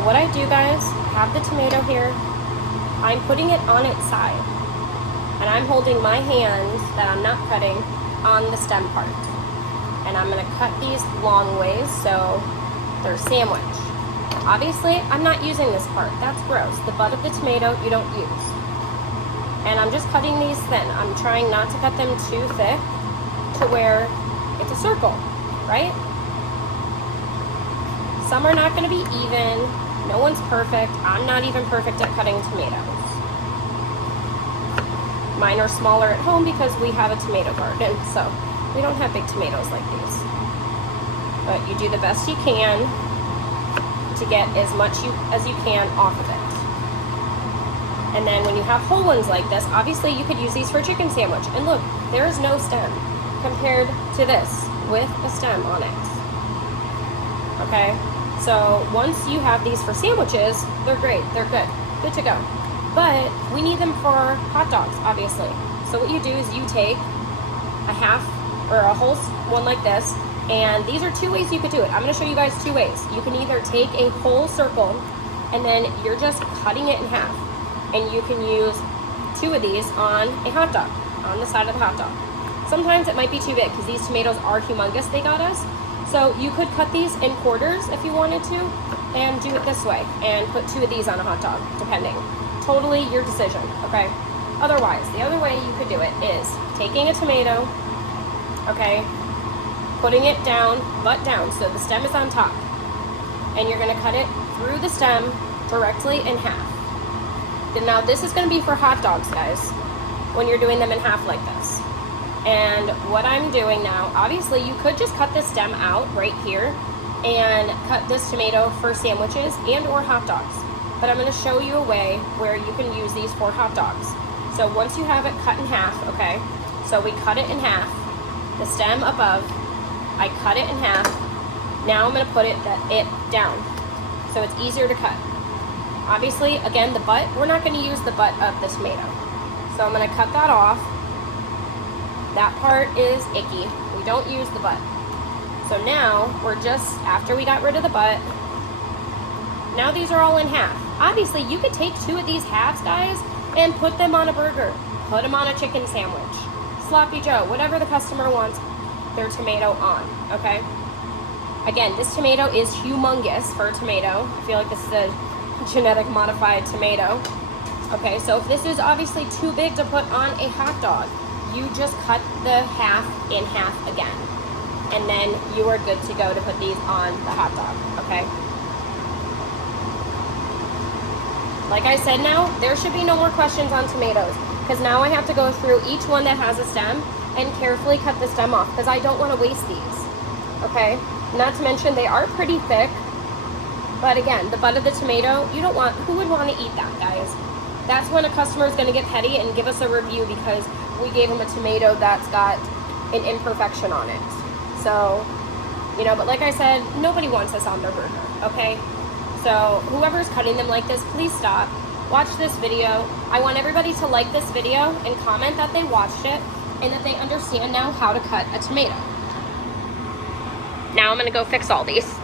So what I do, guys, I have the tomato here. I'm putting it on its side. And I'm holding my hand that I'm not cutting on the stem part. And I'm gonna cut these long ways so they're sandwiched. Obviously, I'm not using this part. That's gross. The butt of the tomato you don't use. And I'm just cutting these thin. I'm trying not to cut them too thick to where it's a circle, right? Some are not gonna be even. No one's perfect. I'm not even perfect at cutting tomatoes. Mine are smaller at home because we have a tomato garden, so we don't have big tomatoes like these. But you do the best you can to get as much as you can off of it. And then when you have whole ones like this, obviously you could use these for a chicken sandwich. And look, there is no stem compared to this with a stem on it. Okay, so once you have these for sandwiches, they're great, they're good to go. But we need them for hot dogs, obviously. So what you do is you take a half or a whole one like this, and these are two ways you could do it. I'm gonna show you guys two ways. You can either take a whole circle and then you're just cutting it in half, and you can use two of these on a hot dog, on the side of the hot dog. Sometimes it might be too big because these tomatoes are humongous they got us. So you could cut these in quarters if you wanted to and do it this way and put two of these on a hot dog, depending. Totally your decision, okay? Otherwise, the other way you could do it is taking a tomato, okay, putting it down, butt down, so the stem is on top, and you're gonna cut it through the stem directly in half. Then now this is gonna be for hot dogs, guys, when you're doing them in half like this. And what I'm doing now, obviously you could just cut the stem out right here and cut this tomato for sandwiches and or hot dogs. But I'm gonna show you a way where you can use these for hot dogs. So once you have it cut in half, okay, so we cut it in half, the stem above, I cut it in half. Now I'm gonna put it down, so it's easier to cut. Obviously, again, the butt, we're not gonna use the butt of the tomato. So I'm gonna cut that off. That part is icky. We don't use the butt. So now, we're just, after we got rid of the butt, now these are all in half. Obviously, you could take two of these halves, guys, and put them on a burger. Put them on a chicken sandwich. Sloppy Joe, whatever the customer wants their tomato on, okay? Again, this tomato is humongous for a tomato. I feel like this is a genetic modified tomato. Okay, so if this is obviously too big to put on a hot dog, you just cut the half in half again. And then you are good to go to put these on the hot dog, okay? Like I said now, there should be no more questions on tomatoes, because now I have to go through each one that has a stem and carefully cut the stem off, because I don't want to waste these, okay? Not to mention they are pretty thick, but again, the butt of the tomato, you don't want, who would want to eat that, guys? That's when a customer is going to get petty and give us a review because we gave them a tomato that's got an imperfection on it. So, you know, but like I said, nobody wants this on their burger, okay? So whoever's cutting them like this, please stop. Watch this video. I want everybody to like this video and comment that they watched it and that they understand now how to cut a tomato. Now I'm gonna go fix all these.